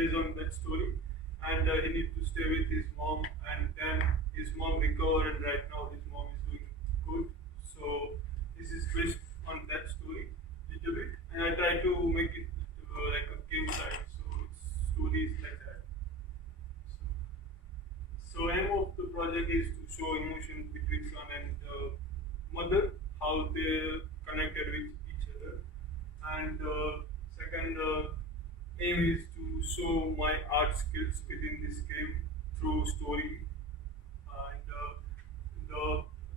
based on that story, and he need to stay with his mom, and then his mom recovered, and right now his mom is doing good. So this is based on that story little bit, and I try to make it like a game side, so it's stories like that. So aim of the project is to show emotion between son and mother, how they connected with each other, and second aim is to show my art skills within this game through story, and the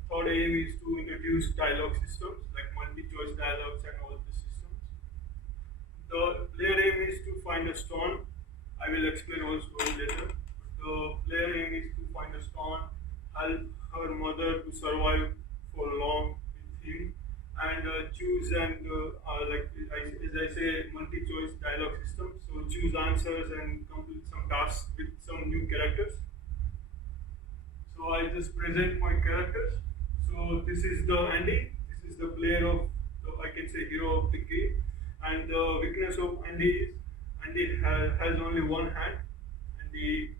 third aim is to introduce dialogue systems like multi-choice dialogues and all the systems. The player aim is to find a stone. I will explain all story later. The player aim is to find a stone, help her mother to survive for long with him, and choose and as I say, multi-choice dialogue system. So choose answers and complete some tasks with some new characters. So I just present my characters. So this is the Andy. This is the player of the, I can say, hero of the game. And the weakness of Andy is Andy has only one hand. Andy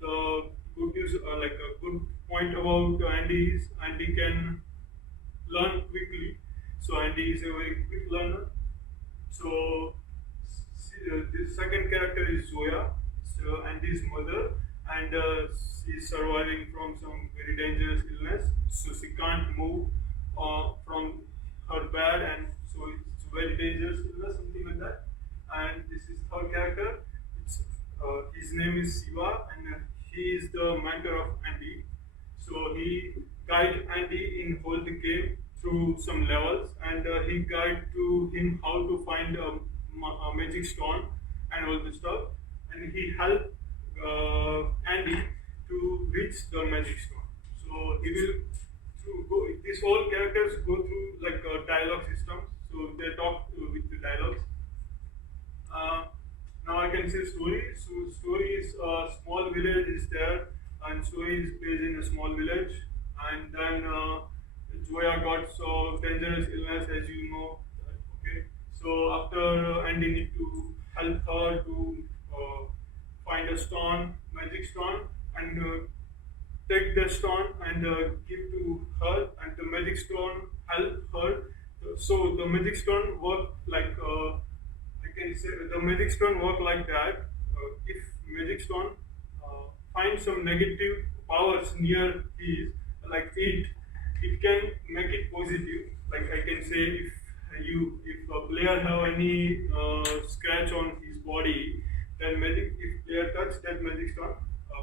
the good news, like a good point about Andy is Andy can learn quickly. So Andy is a very quick learner. So the second character is Zoya. So Andy's mother, and she's surviving from some very dangerous illness. So she can't move from her bed, and so it's a very dangerous illness, something like that. And this is third character. His name is Siva, and he is the mentor of Andy. So he guide Andy in whole the game through some levels, and he guide to him how to find a magic stone and all the stuff, and he help Andy to reach the magic stone. So he will go. These all characters go through like a dialogue system. So they talk with the dialogues. Now I can say story. So story is a small village is there, and story is based in a small village. And then Joya got so dangerous illness, as you know. Okay, so after Andy need to help her to find a stone, magic stone, and take the stone and give to her, and the magic stone help her. So the magic stone work like I can say the magic stone work like that. If magic stone finds some negative powers near his, like it can make it positive. Like I can say, if a player have any scratch on his body, then if player touch that magic stone,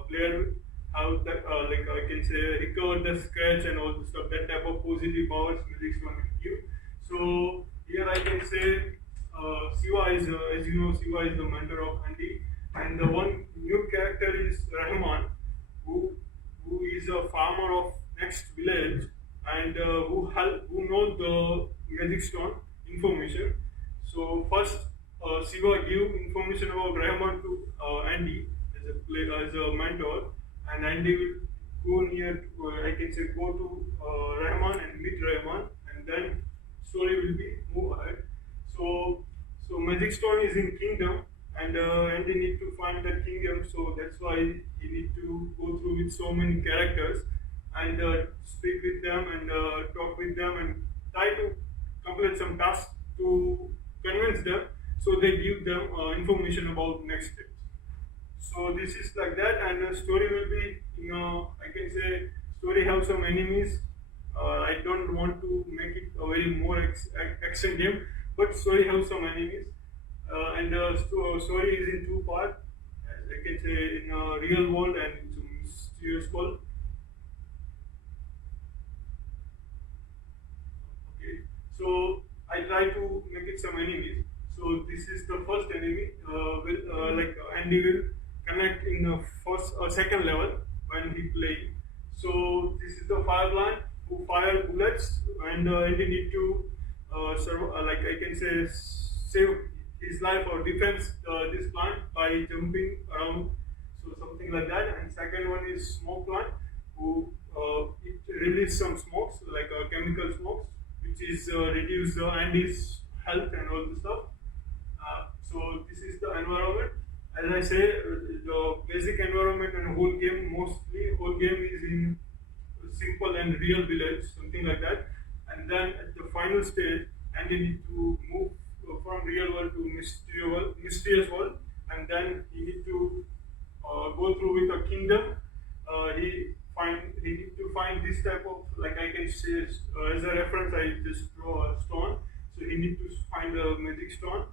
player have that like I can say recover the scratch and all the stuff. That type of positive powers magic stone will give. So here I can say Siva is as you know, Siva is the mentor of Andy, and the one new character is Rahman, who is a farmer of next village, and who knows the magic stone information. So first Siva give information about Rahman to Andy as a mentor, and Andy will go near I can say go to Rahman and meet Rahman, and then story will be move ahead. So magic stone is in kingdom, and Andy need to find that kingdom. So that's why he need to go through with so many characters and speak with them and talk with them and try to complete some tasks to convince them. So they give them information about next steps. So this is like that, and the story will be, I can say story have some enemies. I don't want to make it a very more action game, but story have some enemies, and story is in two parts. I can say in a real world and in a mysterious world. Okay, so I try to make it some enemies. So this is the first enemy. Andy will connect in the first or second level when he play. So this is the fire plant who fire bullets, and Andy need to like I can say save his life or defense this plant by jumping around. So something like that. And second one is smoke plant, who it release some smokes like chemical smokes, which is reduce Andy's health and all the stuff. So this as I say, the basic environment and whole game, whole game is in simple and real village, something like that. And then at the final stage, and you need to move from real world to mysterious world, and then you need to go through with a kingdom. He need to find this type of, like I can say as a reference, I just draw a stone. So he need to find a magic stone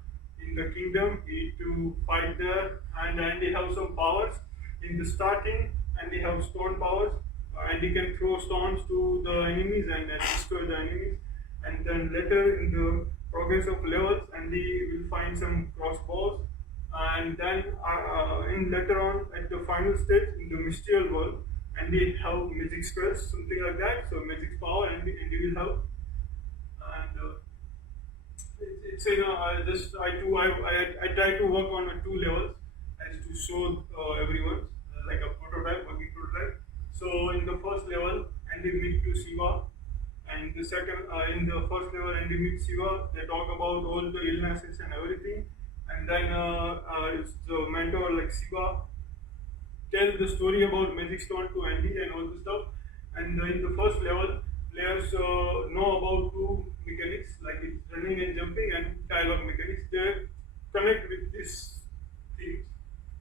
in the kingdom. He need to fight there, and he have some powers in the starting, and he have stone powers, and he can throw stones to the enemies and destroy the enemies. And then later in the progress of levels, and he will find some crossbows, and then in later on at the final stage in the mystical world, and they have magic spells, something like that. So magic power, and he will have, and it's I try to work on 2 levels as to show everyone like a prototype, working prototype. So in the first level, and they meet to Shiva, and the second in the first level, and they meet Shiva. They talk about all the illnesses and everything, and then it's the mentor like Shiva tell the story about magic stone to Andy and all the stuff. And in the first level, players know about 2 mechanics, like it's running and jumping and dialogue mechanics. They connect with these things.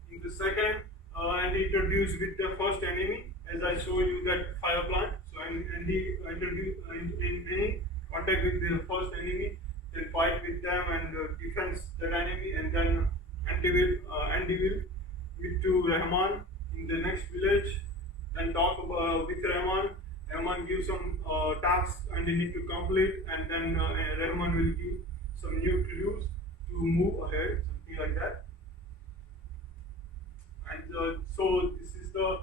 In the second, and introduce with the first enemy, as I show you that fire plant. So and he introduce in any contact with the first enemy, they fight with them and defend that enemy, and then Andy will meet to Rahman in the next village, then talk about with Rahman. Rahman gives some tasks and they need to complete, and then Rahman will give some new clues to move ahead, something like that. And so this is the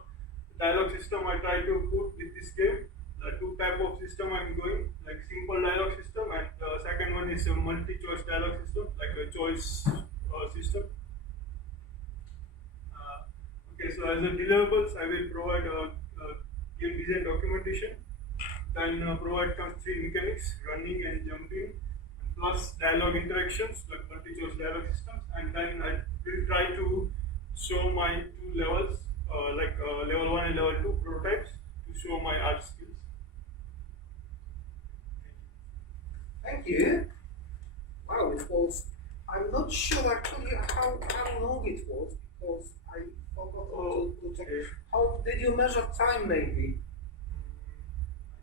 dialogue system I try to put with this game. The 2 type of system I'm going, like simple dialogue system, and the second one is a multi-choice dialogue system, like a choice system. Okay, so as a deliverables, I will provide a game design documentation, then provide constraint mechanics, running and jumping, and plus dialogue interactions, like multi-choice dialogue systems, and then I will try to show my 2 levels, like level 1 and level 2 prototypes, to show my art skills. Thank you. Wow, it was. I'm not sure actually how long it was, because I forgot to check. How did you measure time, maybe?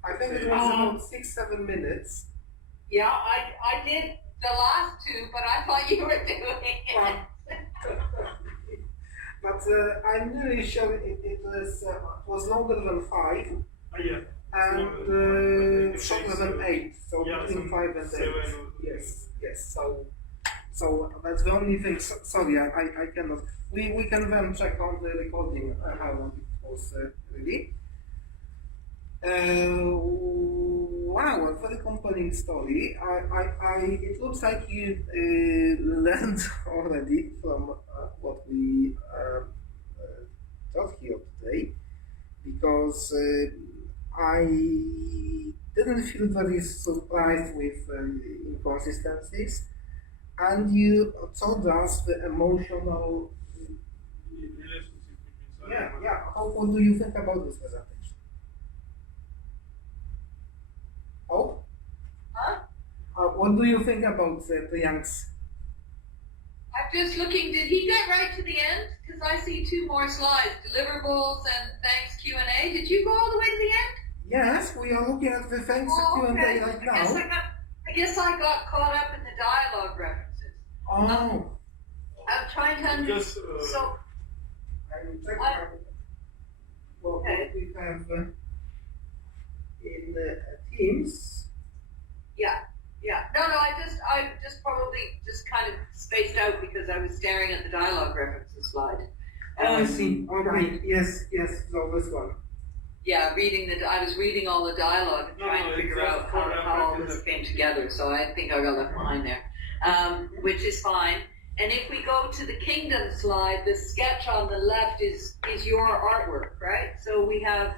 I think it was about 6-7 minutes. Yeah, I did the last 2, but I thought you were doing it. But I'm nearly sure it was longer than 5. Yeah. And shorter than 8. So yeah, between 5 and 8. 7. Yes. So that's the only thing. Sorry, I cannot. We can then check on the recording how long it was really. Wow, a very compelling story. It looks like you learned already from what we taught here today, because I didn't feel very surprised with inconsistencies, and you told us the emotional. Yeah. What do you think about this presentation? Oh? Huh? What do you think about Priyank's? I'm just looking, did he get right to the end? Because I see 2 more slides, deliverables and thanks Q&A. Did you go all the way to the end? Yes, we are looking at the thanks Q&A okay. right now. I guess I got caught up in the dialogue references. Oh. I'm trying to understand. So, I will check what we have in Teams. Yeah. No, I just probably just kind of spaced out because I was staring at the dialogue references slide. I see. All right. Yes. So this one. Yeah, I was reading all the dialogue and trying to figure out how all this came together. So I think I got left behind there, which is fine. And if we go to the kingdom slide, the sketch on the left is your artwork, right? So we have,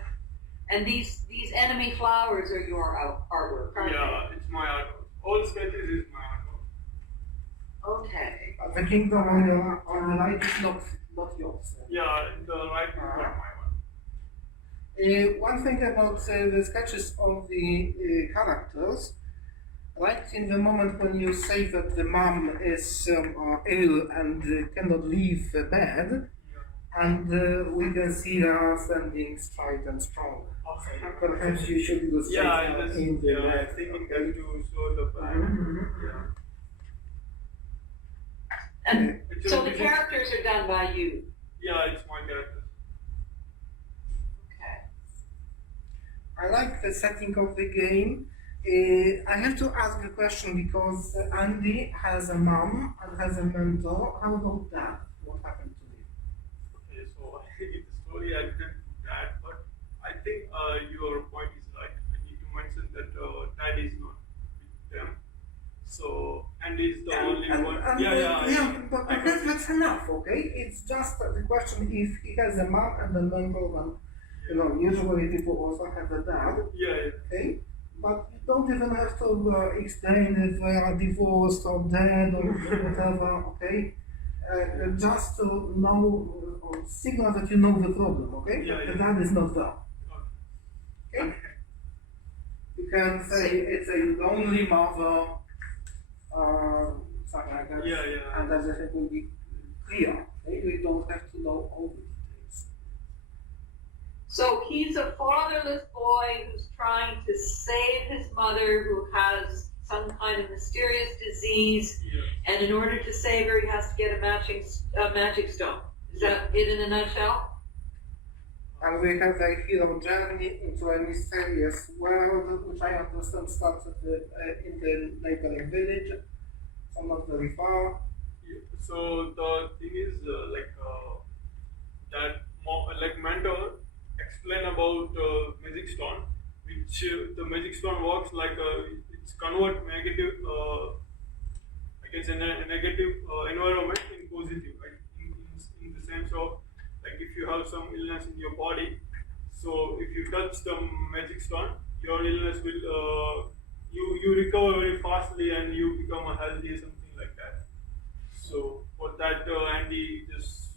and these enemy flowers are your artwork, aren't Yeah, it's my artwork. All sketches is my Okay. The kingdom on the right is not yours. Yeah, the right is not my one. One thing about the sketches of the characters, right in the moment when you say that the mom is ill and cannot leave the bed, and we can see her standing straight and strong. Okay. Perhaps you should illustrate her in the I bed. think that to show the plan. Yeah. And Actually, so the this is- characters are done by you. Yeah, it's my character. Okay. I like the setting of the game. I have to ask a question because Andy has a mom and has a mentor. How about that? What happened to him? Okay, so in the story I didn't put that, but I think your point is right. I need to mention that Dad is not with them. So Andy is the only one. But that's enough, okay? It's just the question if he has a mom and a mentor, then usually people also have a dad. Yeah. Okay? But you don't even have to explain if they are divorced or dead or whatever, okay? Just to know or signal that you know the problem, okay? The dad is not there. Okay? You can say it's a lonely mother, something like that. And everything will be clear. Okay? You don't have to know all the details. So he's a fatherless boy who's trying to save his mother who has some kind of mysterious disease, and in order to save her, he has to get a magic stone. Is that it in a nutshell? And we have a hero journey into a mysterious world, which I understand starts in the neighboring village, so not very far. So the thing is, that mentor explain about magic stone, which the magic stone works like it's convert negative, I can say a negative environment in positive, right? In the sense of like if you have some illness in your body, so if you touch the magic stone, your illness will you recover very fastly and you become a healthy something like that. So for that, Andy just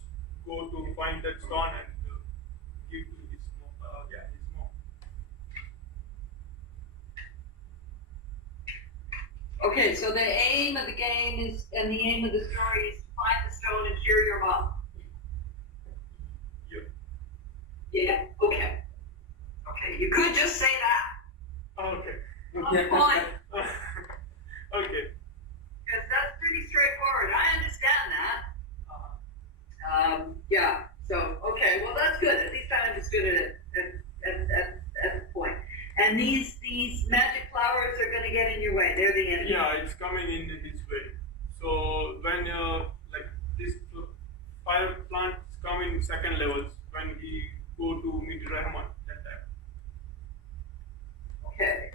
go to find that stone and give to his mom. His mom. Okay, so the aim of the game is, and the aim of the story is to find the stone and cure your mom. Yep. Yeah. Okay. Okay. You could just say that. Okay. Fine. Okay. Because that's pretty straightforward. I understand that. Yeah. So okay. Well, that's good. At least I understood it at the point. And these magic flowers are going to get in your way. They're the enemy. Yeah, it's coming in this way. So when like this fire plants come in second levels when we go to meet Rahman that time. Okay.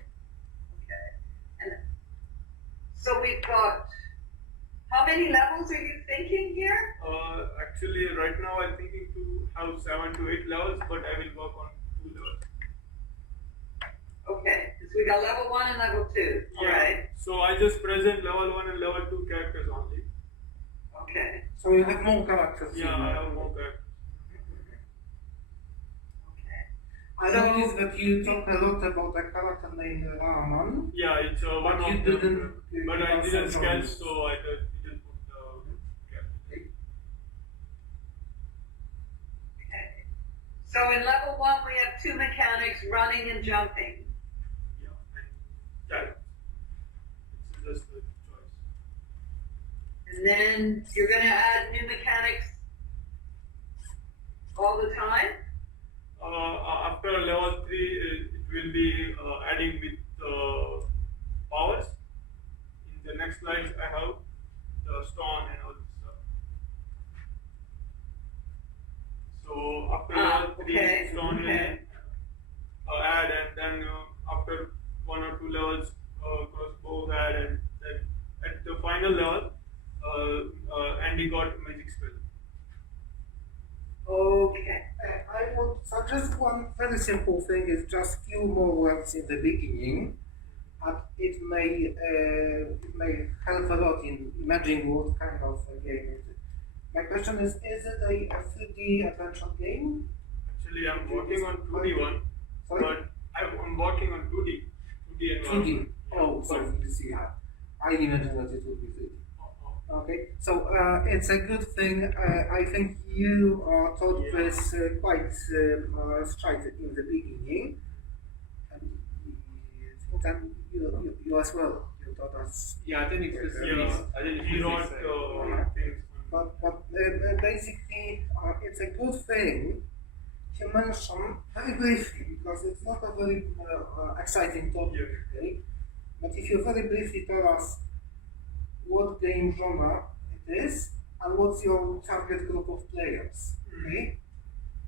And so we've got, how many levels are you thinking here? Actually, right now I'm thinking to have 7 to 8 levels, but I will work on 2 levels. Okay, because we got level 1 and level 2. All right. So I just present level 1 and level 2 characters only. Okay. So you have more characters. Yeah, I have more characters. I noticed that you talk a lot about a character named Rahman. Yeah, it's one you of didn't them. But I didn't sketch, names. so I didn't put the character. Okay. So in level 1 we have 2 mechanics, running and jumping. Yeah, and Jarek. It's just a choice. And then you're going to add new mechanics all the time? After level 3, it will be adding with powers. In the next slides, I have the stone and all this stuff. So after level 3, stone will add, and then after 1 or 2 levels, crossbows add, and then at the final level, Andy got magic spell. Okay. I would suggest one very simple thing is just few more words in the beginning and it may help a lot in imagining what kind of a game it is. My question is it a 3D adventure game? Actually, I'm working on 2D one, Sorry? but I'm working on 2D environment. 2D. Oh, so you see, I imagine that it would be 3D. Okay, so it's a good thing. I think you taught this quite straight in the beginning, and I think you as well. You taught us. Yeah, I didn't explicitly. I didn't He wrote explicitly say. things. But basically, it's a good thing to mention very briefly because it's not a very exciting topic. Okay, but if you very briefly tell us what game genre it is and what's your target group of players. Okay?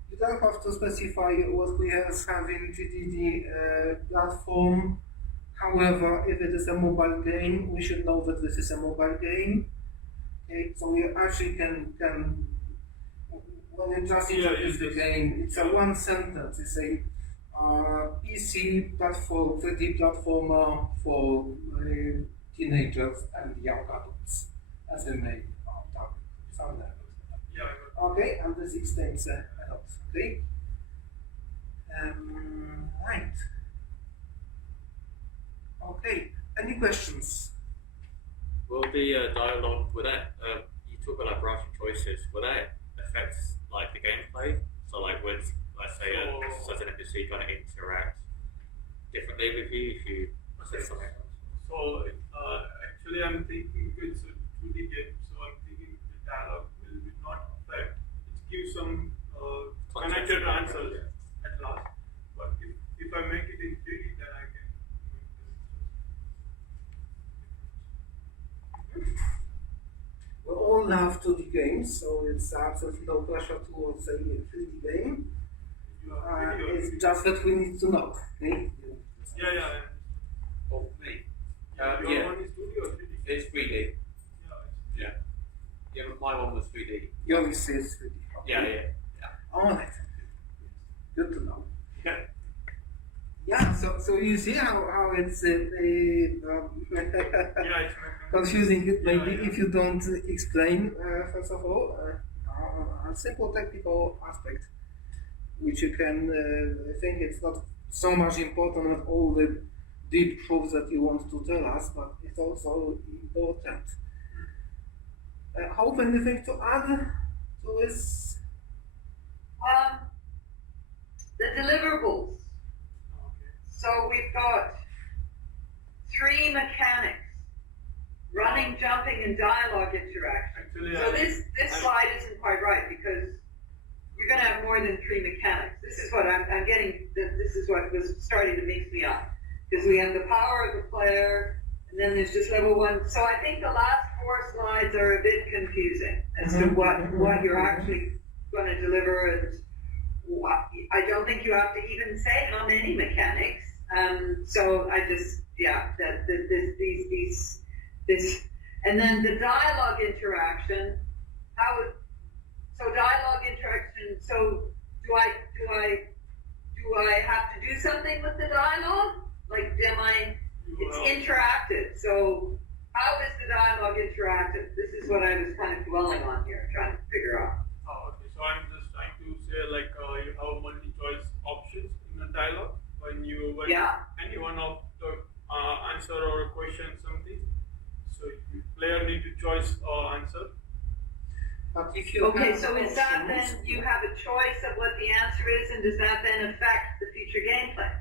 You don't have to specify what players have in GDD platform. However, if it is a mobile game, we should know that this is a mobile game. Okay? So we actually can when you just introduce the game, it's a one sentence. It's a PC platform, 3D platformer for teenagers and young adults as the main target. Some levels. Yeah. Okay, and this extends a lot. Okay. Right. Okay. Any questions? Will the dialogue, will that, you talk about like branching choices, will that affect like the gameplay? So like would, let's say, such an NPC kind of interact differently with you if you say something else? So actually, I'm thinking it's a 2D game, so I'm thinking the dialogue will not affect. It gives some connected answers at last. But if I make it in 3D, then I can make this. We all love 2D games, so it's absolutely no pressure towards a 3D game. It's just that we need to know. Okay? Yeah. Oh, me. Your Yeah, one is 2D or 3D? it's 3D. Yeah. Yeah, but my one was 3D. Yours is 3D. Yeah. All right. Good to know. Yeah. Yeah, so you see how it's Yeah, it's confusing it maybe Yeah. if you don't explain first of all a simple technical aspect which you can think it's not so much important with all the deep proofs that you want to tell us, but it's also important. Hope anything to add to this? The deliverables. So we've got 3 mechanics: running, jumping, and dialogue interaction. Actually, So this slide isn't quite right because you're going to have more than 3 mechanics. This is what I'm getting. This is what was starting to mix me up because we have the power of the player, and then there's just level 1. So I think the last 4 slides are a bit confusing as to what you're actually going to deliver, and I don't think you have to even say how many mechanics. So I just this, and then the dialogue interaction. Dialogue interaction. So do I have to do something with the dialogue? Like, it's interactive. So how is the dialogue interactive? This is what I was kind of dwelling on here, trying to figure out. Oh, okay. So I'm just trying to say like you have multi-choice options in the dialogue when any one of the answer or a question something. So the player need to choose answer. But if you Okay, have so is that then options- you have a choice of what the answer is, and does that then affect the future gameplay?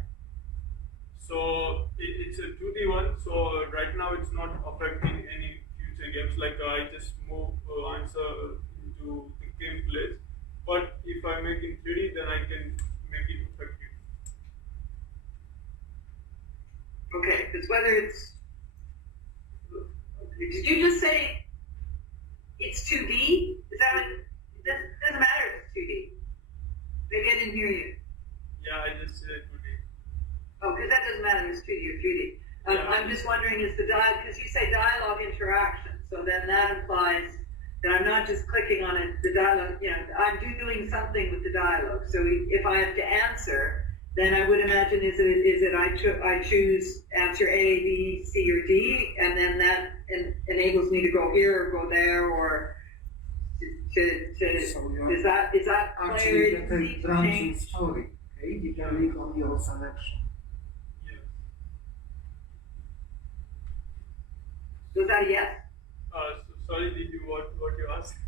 So it's a 2D one. So right now it's not affecting any future games. Like I just move answer into the gameplay. But if I make it 3D, then I can make it effective. Okay, because whether it's, did you just say it's 2D? Is that what, it doesn't matter if it's 2D. Maybe I didn't hear you. Yeah, I just said 2D. Oh, because that doesn't matter if it's 2D or 3D. Yeah. I'm just wondering, is the because you say dialogue interaction, so then that implies that I'm not just clicking on it, the dialogue, I'm doing something with the dialogue. So if I have to answer, then I would imagine I choose answer A, B, C, or D, and then that enables me to go here or go there, or is that actually player the agency branching change? story, okay, depending on your selection. Yeah. Was that a yes? Sorry, did you what you asked?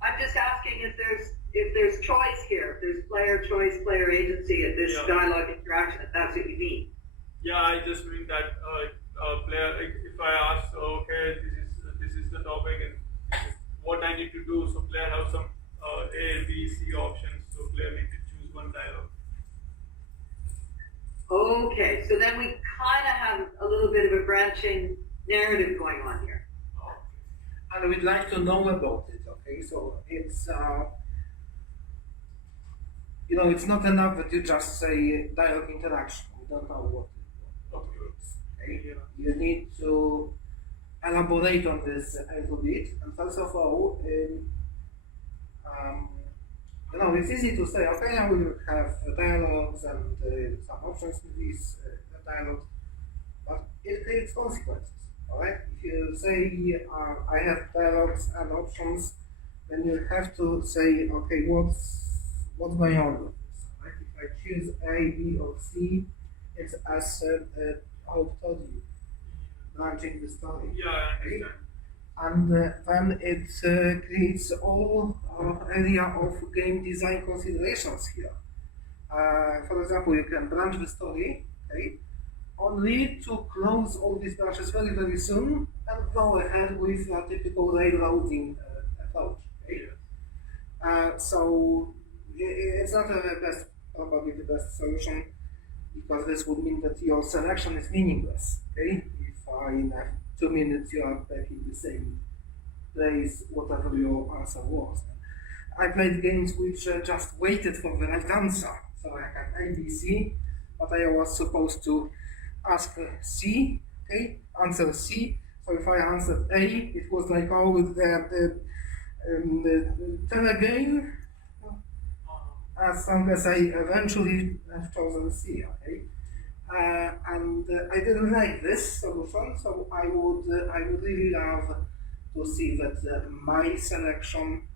I'm just asking if there's choice here, if there's player choice, player agency at this dialogue interaction, if that's what you mean. Yeah, I just mean that player. If I ask, okay, this is the topic and this is what I need to do, so player have some A, B, C options, so player need to choose one dialogue. Okay, so then we kind of have a little bit of a branching narrative going on here. And we'd like to know about it, okay? So it's, it's not enough that you just say dialogue interaction. We don't know what it is, okay? Yeah. You need to elaborate on this a little bit. And first of all, it's easy to say, okay, I will have dialogues and some options in these dialogues, but it creates consequences. Alright, if you say I have dialogues and options, then you have to say, okay, what's going on with this? Right? If I choose A, B, or C, it's as Hope told you, branching the story. Yeah, I understand. And then it creates all area of game design considerations here. For example, you can branch the story, okay? Only to close all these branches very, very soon and go ahead with a typical railroading approach. Okay? So it's not probably the best solution, because this would mean that your selection is meaningless. Okay? If in 2 minutes you are back in the same place, whatever your answer was. I played games which just waited for the right answer. So I had A, B, C, but I was supposed to ask C, okay, answer C. So if I answered A, it was like, oh, tell again, as long as I eventually have chosen C, okay. And I didn't like this solution, so I would really love to see that my selection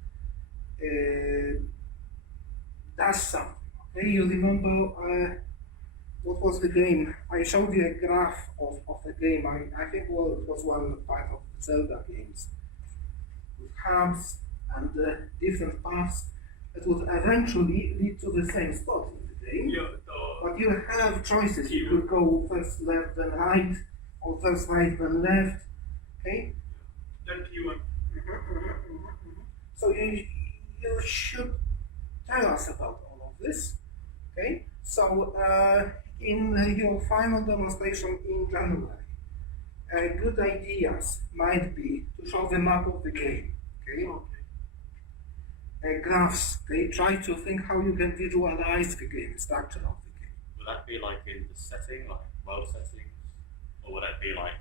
does something. Okay, you remember what was the game? I showed you a graph of the game. I think it was one part of the Zelda games, with hubs and different paths that would eventually lead to the same spot in the game. Yeah, but you have choices. You could go first left then right, or first right then left. Okay? that Q1. So you should tell us about all of this. Okay? So in your final demonstration in January, good ideas might be to show the map of the game. Okay? Graphs. Okay? Try to think how you can visualize the game, structure of the game. Would that be like in the setting, like world settings, or would that be like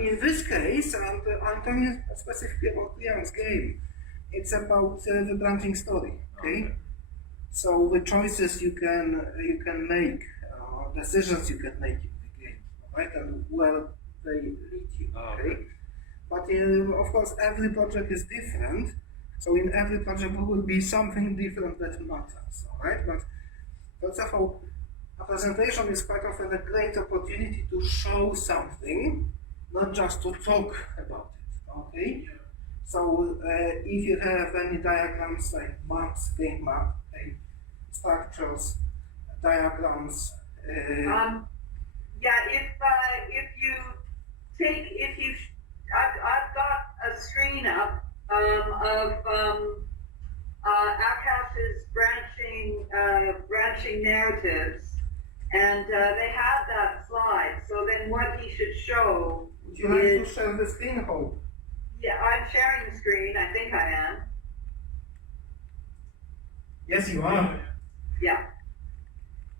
in this case, and I'm telling you specifically about Priyank's game, it's about the branching story. Okay? So the choices you can make, decisions you can make in the game, right, and where they lead you. Okay? But of course, every project is different. So in every project there will be something different that matters. All right, but first of all, a presentation is quite often a great opportunity to show something, not just to talk about it. Okay. Yeah. So if you have any diagrams like maps, game map, structures, diagrams. I've got a screen up of Akash's branching narratives, and they have that slide. So then, what he should show Would you like to share the screen, Hope? Yeah, I'm sharing the screen. I think I am. Yes, you are. Yeah.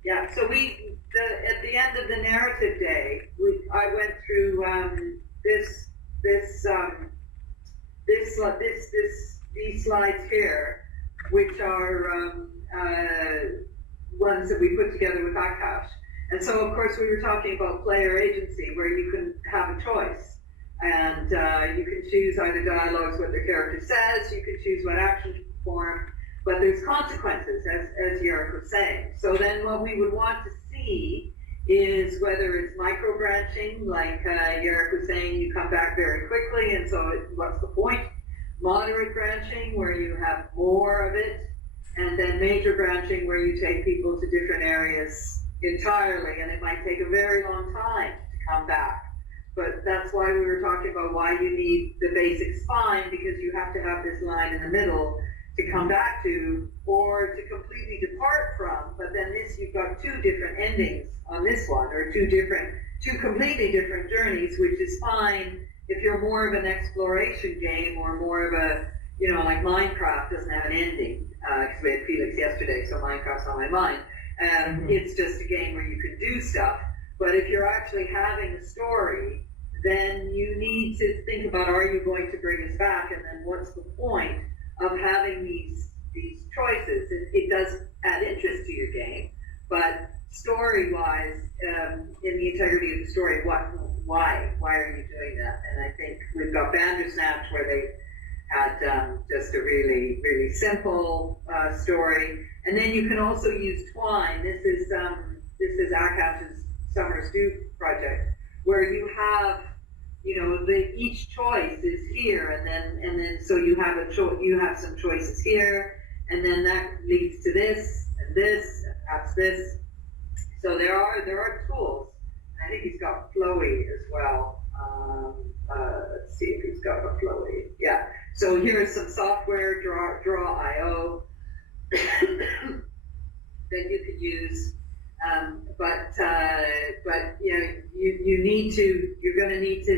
Yeah. So at the end of the narrative day, I went through these slides here, which are ones that we put together with Akash. And so, of course, we were talking about player agency, where you can have a choice. And you can choose either dialogues, what their character says, you can choose what action to perform, but there's consequences, as Jarek was saying. So then what we would want to see is whether it's micro-branching, like Jarek was saying, you come back very quickly, and so what's the point? Moderate branching, where you have more of it, and then major branching, where you take people to different areas entirely, and it might take a very long time to come back. But that's why we were talking about why you need the basic spine, because you have to have this line in the middle to come back to, or to completely depart from. But then this, you've got two different endings on this one, or two completely different journeys, which is fine if you're more of an exploration game, or more of a, like Minecraft doesn't have an ending, because we had Felix yesterday, so Minecraft's on my mind. It's just a game where you can do stuff. But if you're actually having a story, then you need to think about, are you going to bring us back? And then what's the point of having these choices? It does add interest to your game, but story-wise, in the integrity of the story, why are you doing that? And I think we've got Bandersnatch, where they had just a really, really simple story. And then you can also use Twine. This is Akash's Summer Stew project, where you have, each choice is here, and then so you have some choices here, and then that leads to this and perhaps this. So there are tools. I think he's got Flowy as well. Let's see if he's got a Flowy. Yeah. So here is some software, Draw.io, that you could use. But you're going to need to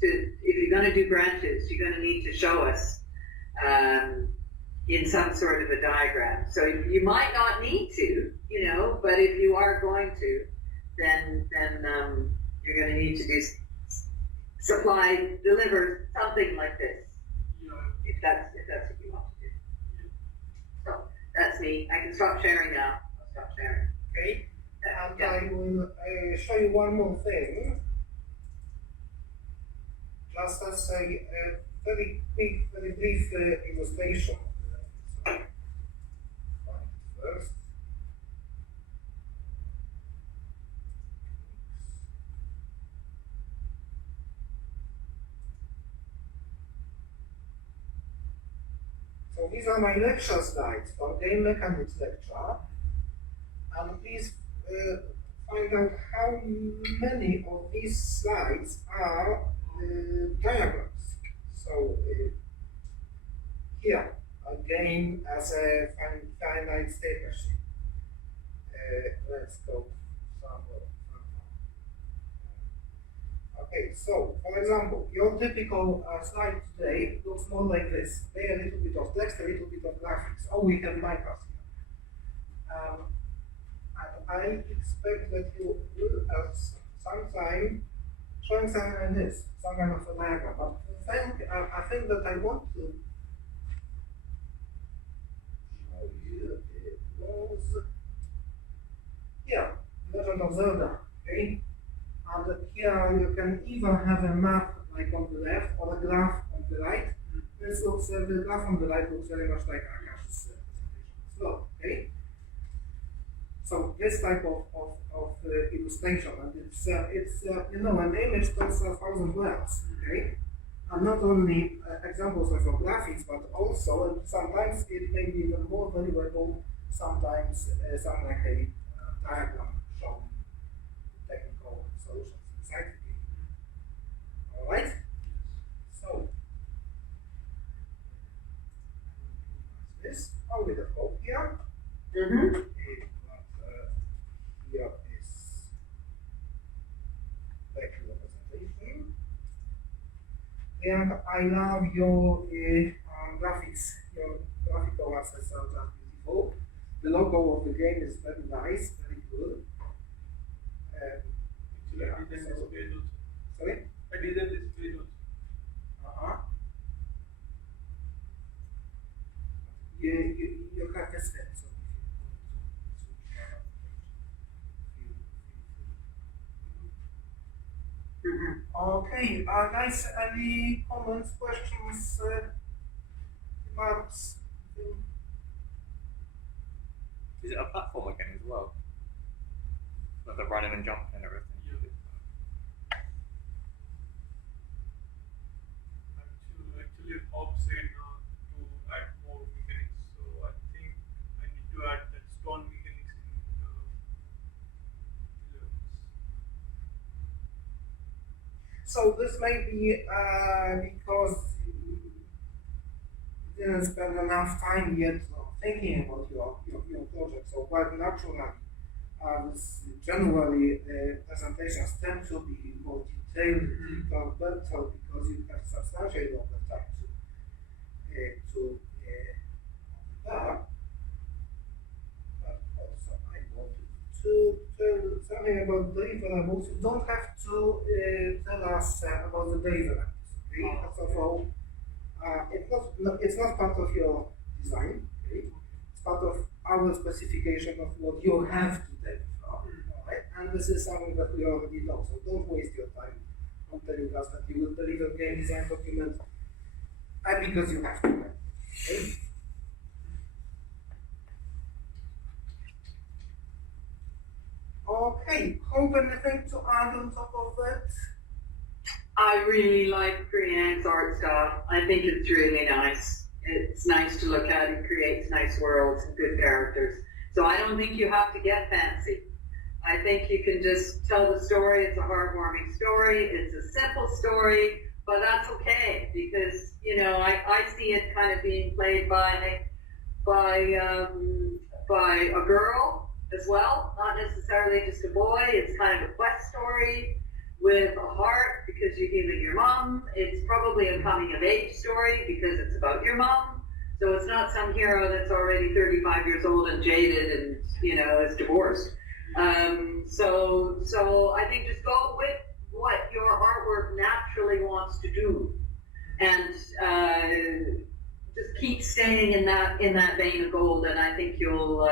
if you're going to do branches, you're going to need to show us in some sort of a diagram. So you might not need to, but if you are going to, then you're going to need to do deliver something like this, if that's what you want to do. So that's me. I can stop sharing now. I'll stop sharing. Okay, and I will show you one more thing, just as a very quick, very brief illustration. First. So these are my lecture slides from Game Mechanics lecture. And please find out how many of these slides are diagrams. So here, a game as a finite state machine. Let's go somewhere. Okay, so for example, your typical slide today looks more like this. There a little bit of text, a little bit of graphics. Oh, we have micros here. I expect that you will at some time showing something like this, some kind of a diagram. But I think that I want to show you it was here, Legend of Zelda, okay? And here you can even have a map like on the left or a graph on the right. This looks, the graph on the right looks very much like Akash's presentation as well, okay? So this type of illustration, and it's an image tells 1,000 words, okay? And not only examples of graphics, but also sometimes it may be even more valuable. Sometimes something like a diagram showing technical solutions inside the game. All right. So this only the code here. Mm-hmm. Here is back to the presentation. And I love your graphics. Your graphical assets are just beautiful. The logo of the game is very nice, very good. Sorry? I didn't display those. You Okay, guys, any comments, questions, remarks? Is it a platform again as well? Like the running and jumping and everything? Actually, it helps in to add more mechanics. So I think I need to add that stone mechanics in So this may be because you didn't spend enough time yet thinking about your project. So quite naturally, generally presentations tend to be more detailed, better because you have substantially longer time to prepare. But also I wanted to tell something about deliverables. You don't have to tell us about the deliverables. Okay? First of all, it's not part of your design. Okay? It's part of our specification of what you have to deliver. Right? And this is something that we already know. So don't waste your time on telling us that you will deliver game design document because you have to. Okay? Okay, hope anything to add on top of that? I really like Priyank's art style. I think it's really nice. It's nice to look at. It creates nice worlds and good characters. So I don't think you have to get fancy. I think you can just tell the story. It's a heartwarming story. It's a simple story, but that's okay because, you know, I see it kind of being played by a girl as well, not necessarily just a boy. It's kind of a quest story with a heart because you're healing your mom. It's probably a coming of age story because it's about your mom. So it's not some hero that's already 35 years old and jaded and, you know, is divorced. So I think just go with what your artwork naturally wants to do, and just keep staying in that vein of gold. And I think you'll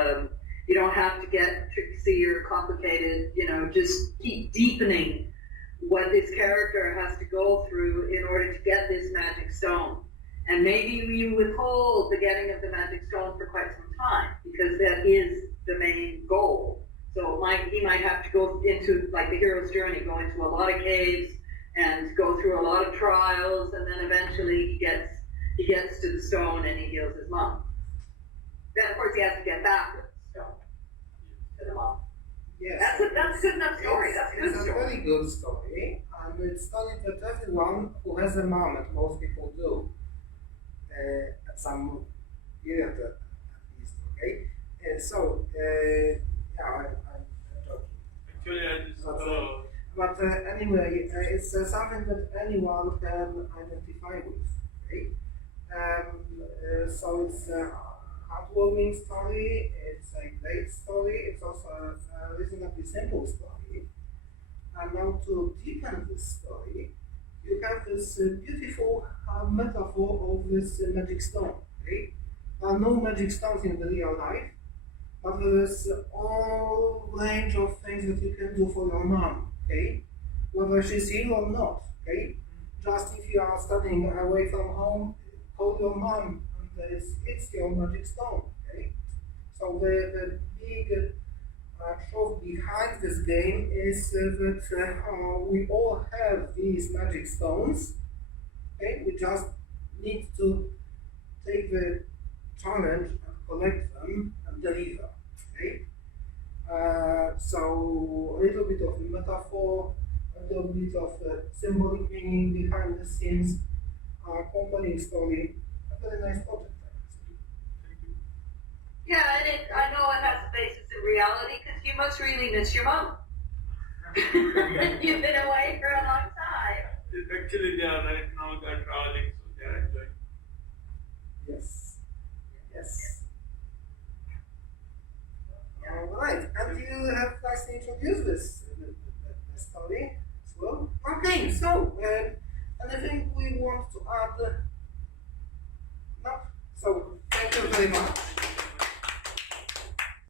you don't have to get tricksy or complicated. You know, just keep deepening what this character has to go through in order to get this magic stone. And maybe you withhold the getting of the magic stone for quite some time because that is the main goal. So he might have to go into, like the hero's journey, go into a lot of caves and go through a lot of trials, and then eventually he gets to the stone and he heals his mom. Then of course he has to get back with the stone to the mom. Yes. That's a good enough story. That's a good It's a story. very good story, and it's story that everyone who has a mom, and most people do, at some period at least. Okay. Yeah, I'm joking. Actually, I just But anyway, it's something that anyone can identify with. Okay. So it's a heartwarming story. It's a great story. It's also a reasonably simple story. And now to deepen this story, you have this beautiful metaphor of this magic stone. Okay. There are no magic stones in the real life. But there is all range of things that you can do for your mom, okay? Whether she's ill or not, okay? Just if you are studying away from home, call your mom and it's your magic stone, okay? So the big truth behind this game is that we all have these magic stones, okay? We just need to take the challenge and collect them and deliver. Okay? So a little bit of metaphor, a little bit of symbolic meaning behind the scenes, compelling story, a very nice project. Yeah, and I know it has a basis in reality because you must really miss your mom. You've been away for a long time. Actually, they are right now. They are traveling, so they are enjoying. Yes. Yes. All right, and you have nicely introduced this story as well. Okay, so anything we want to add? No. So thank you very much.